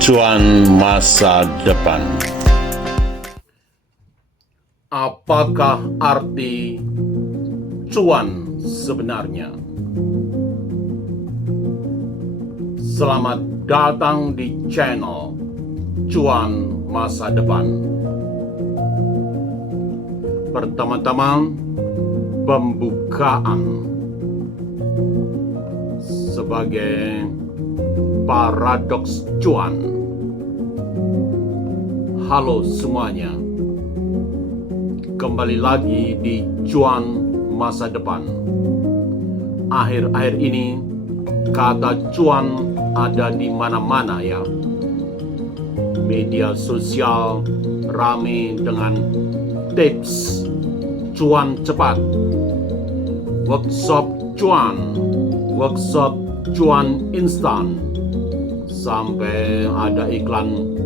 Cuan masa depan. Apakah arti cuan sebenarnya? Selamat datang di channel Cuan Masa Depan. Pertama-tama, pembukaan sebagai paradoks cuan. Halo semuanya, kembali lagi di Cuan Masa Depan. Akhir-akhir ini kata cuan ada di mana-mana ya. Media sosial rame dengan tips cuan cepat, workshop cuan instan, sampai ada iklan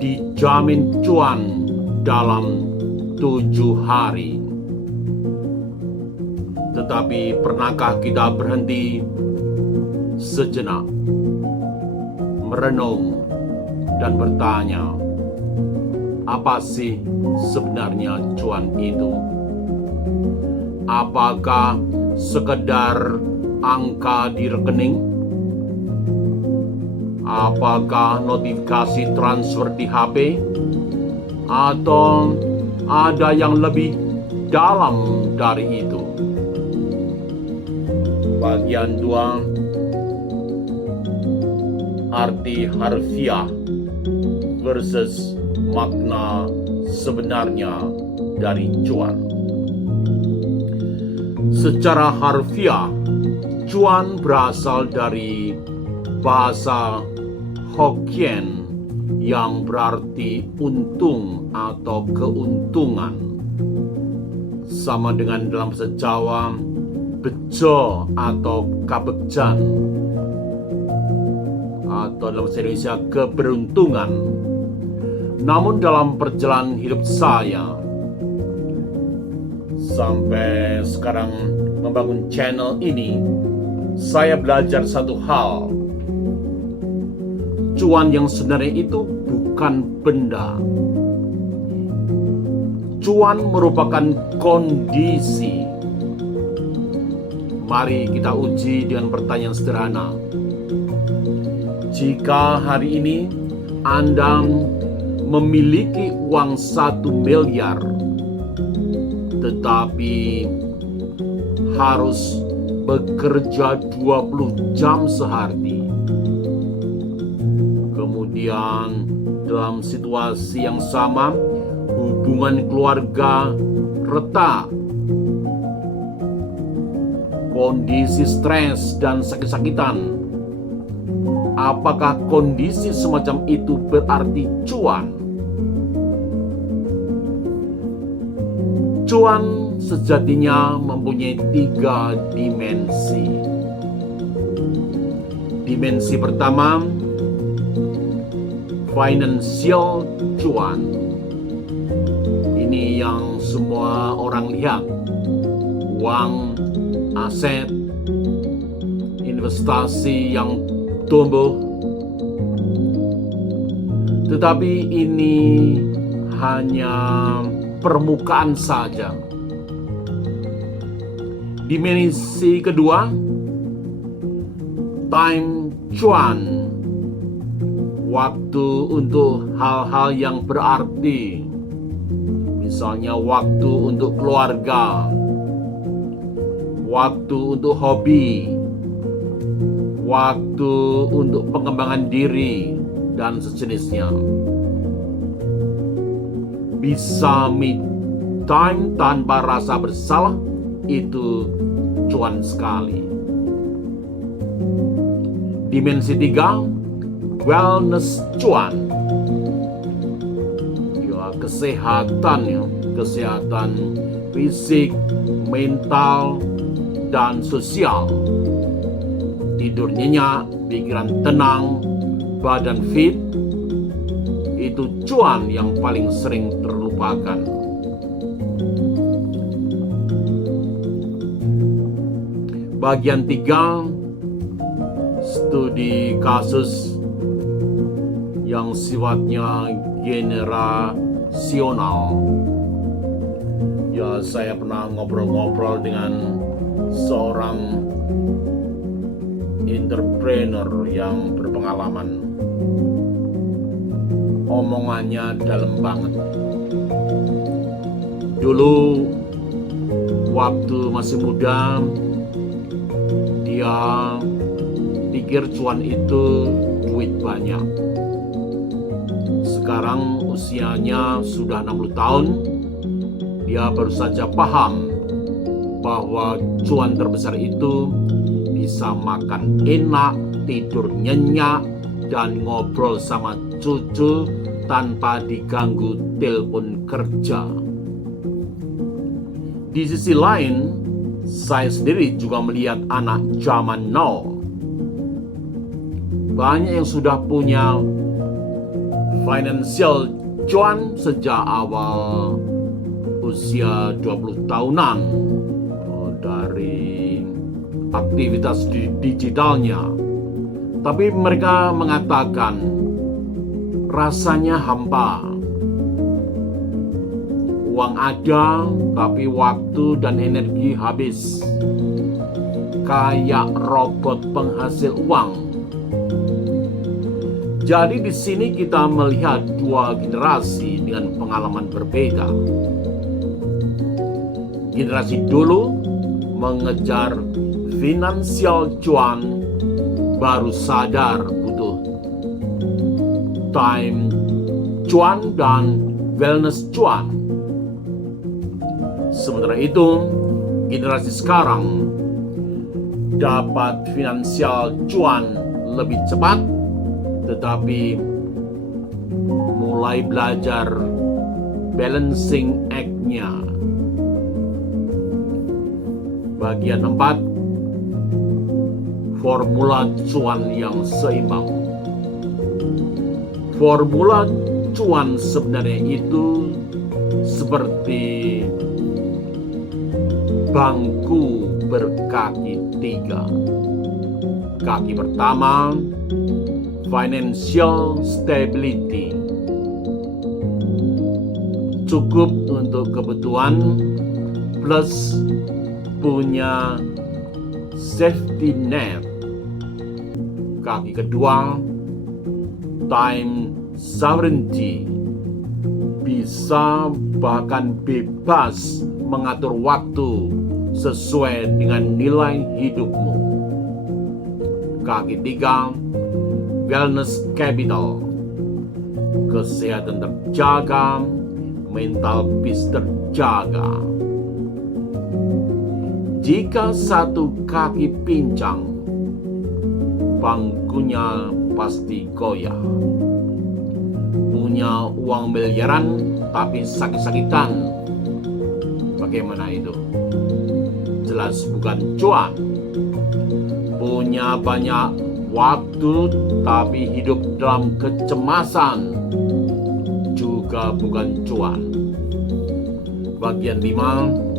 dijamin cuan dalam 7 hari. Tetapi pernahkah kita berhenti sejenak, merenung dan bertanya, apa sih sebenarnya cuan itu? Apakah sekedar angka di rekening? Apakah notifikasi transfer di HP? Atau ada yang lebih dalam dari itu? Bagian 2, arti harfiah versus makna sebenarnya dari cuan. Secara harfiah, cuan berasal dari bahasa Hokkien yang berarti untung atau keuntungan. Sama dengan dalam bahasa Jawa, bejo atau kabegjan, atau dalam bahasa Indonesia keberuntungan. Namun dalam perjalanan hidup saya sampai sekarang membangun channel ini, saya belajar satu hal. Cuan yang sebenarnya itu bukan benda. Cuan merupakan kondisi. Mari kita uji dengan pertanyaan sederhana. Jika hari ini Anda memiliki uang 1 miliar, tetapi harus bekerja 20 jam sehari, kemudian dalam situasi yang sama hubungan keluarga retak, kondisi stres dan sakit-sakitan, apakah kondisi semacam itu berarti cuan? Cuan sejatinya mempunyai 3 dimensi. Dimensi pertama, financial cuan. Ini yang semua orang lihat. Uang, aset, investasi yang tumbuh. Tetapi ini hanya permukaan saja. Dimensi kedua, time cuan. Waktu untuk hal-hal yang berarti. Misalnya waktu untuk keluarga, waktu untuk hobi, waktu untuk pengembangan diri, dan sejenisnya. Bisa me time tanpa rasa bersalah, itu cuan sekali. Dimensi 3, wellness cuan. Ya, kesehatan ya, kesehatan fisik, mental, dan sosial. Tidur nyenyak, pikiran tenang, badan fit, itu cuan yang paling sering terlupakan. Bagian 3, studi kasus yang sifatnya generasional. Ya, saya pernah ngobrol-ngobrol dengan seorang entrepreneur yang berpengalaman. Omongannya dalam banget. Dulu waktu masih muda, dia pikir cuan itu duit banyak. Sekarang usianya sudah 60 tahun, dia baru saja paham bahwa cuan terbesar itu bisa makan enak, tidur nyenyak, dan ngobrol sama cucu tanpa diganggu telepon kerja. Di sisi lain, saya sendiri juga melihat anak zaman now. Banyak yang sudah punya financial cuan sejak awal usia 20 tahunan dari aktivitas digitalnya. Tapi mereka mengatakan rasanya hampa. Uang ada, tapi waktu dan energi habis. Kayak robot penghasil uang. Jadi di sini kita melihat dua generasi dengan pengalaman berbeda. Generasi dulu mengejar finansial cuan, baru sadar butuh time cuan dan wellness cuan. Sementara itu, generasi sekarang dapat finansial cuan lebih cepat, tetapi mulai belajar balancing act-nya. Bagian 4, formula cuan yang seimbang. Formula cuan sebenarnya itu seperti bangku berkaki 3. Kaki pertama, financial stability. Cukup untuk kebutuhan plus punya safety net. Kaki kedua, time sovereignty. Bisa bahkan bebas mengatur waktu sesuai dengan nilai hidupmu. Kaki 3, wellness capital. Kesehatan terjaga, mental peace terjaga. Jika satu kaki pincang, bangkunya pasti goyah. Punya uang miliaran tapi sakit-sakitan, bagaimana itu? Jelas bukan cuan. Punya banyak waktu tapi hidup dalam kecemasan, juga bukan cuan. Bagian 5,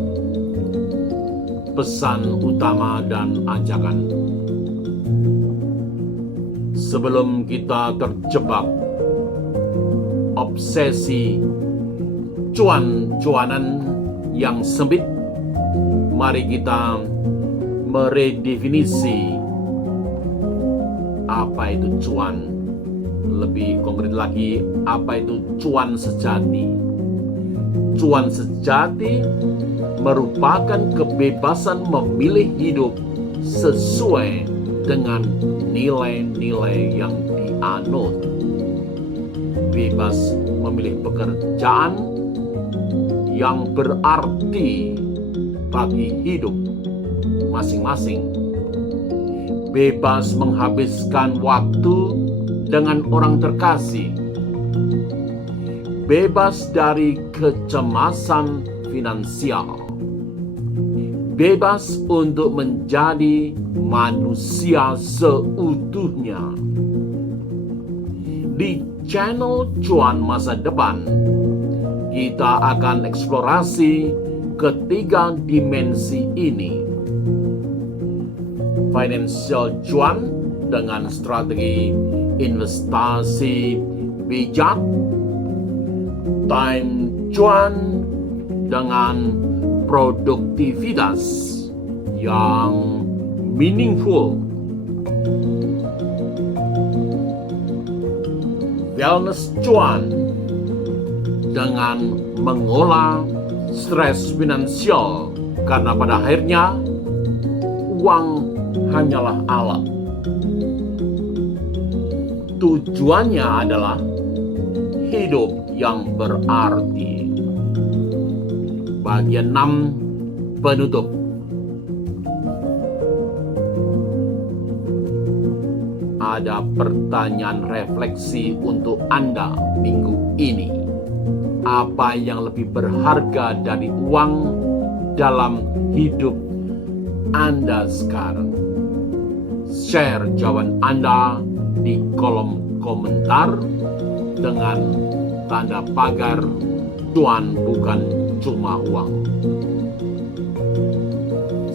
pesan utama dan ajakan. Sebelum kita terjebak obsesi cuan-cuanan yang sempit, mari kita meredefinisi apa itu cuan. Lebih konkret lagi, apa itu cuan sejati? Cuan sejati merupakan kebebasan memilih hidup sesuai dengan nilai-nilai yang dianut. Bebas memilih pekerjaan yang berarti bagi hidup masing-masing. Bebas menghabiskan waktu dengan orang terkasih. Bebas dari kecemasan finansial. Bebas untuk menjadi manusia seutuhnya. Di channel Cuan Masa Depan, kita akan eksplorasi ketiga dimensi ini. Financial cuan dengan strategi investasi, bijak, time cuan dengan produktivitas yang meaningful, wellness cuan dengan mengolah stres finansial, karena pada akhirnya uang hanyalah alat. Tujuannya adalah hidup yang berarti. Bagian 6 penutup. Ada pertanyaan refleksi untuk Anda minggu ini. Apa yang lebih berharga dari uang dalam hidup Anda sekarang? Share jawaban Anda di kolom komentar dengan tanda pagar cuan bukan cuma uang.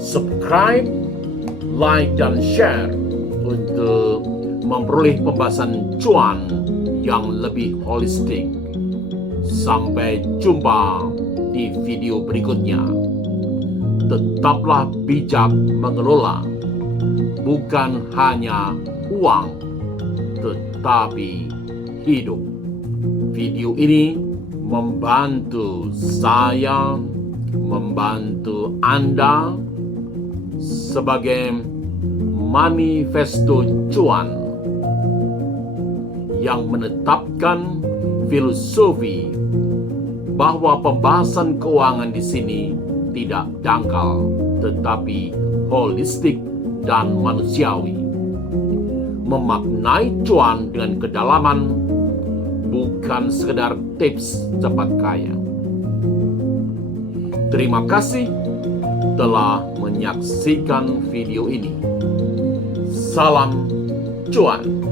Subscribe, like, dan share untuk memperoleh pembahasan cuan yang lebih holistik. Sampai jumpa di video berikutnya. Tetaplah bijak mengelola, bukan hanya uang, tetapi hidup. Video ini membantu saya, membantu Anda sebagai manifesto cuan yang menetapkan filosofi bahwa pembahasan keuangan di sini tidak dangkal, tetapi holistik dan manusiawi. Memaknai cuan dengan kedalaman, bukan sekedar tips cepat kaya. Terima kasih telah menyaksikan video ini. Salam cuan.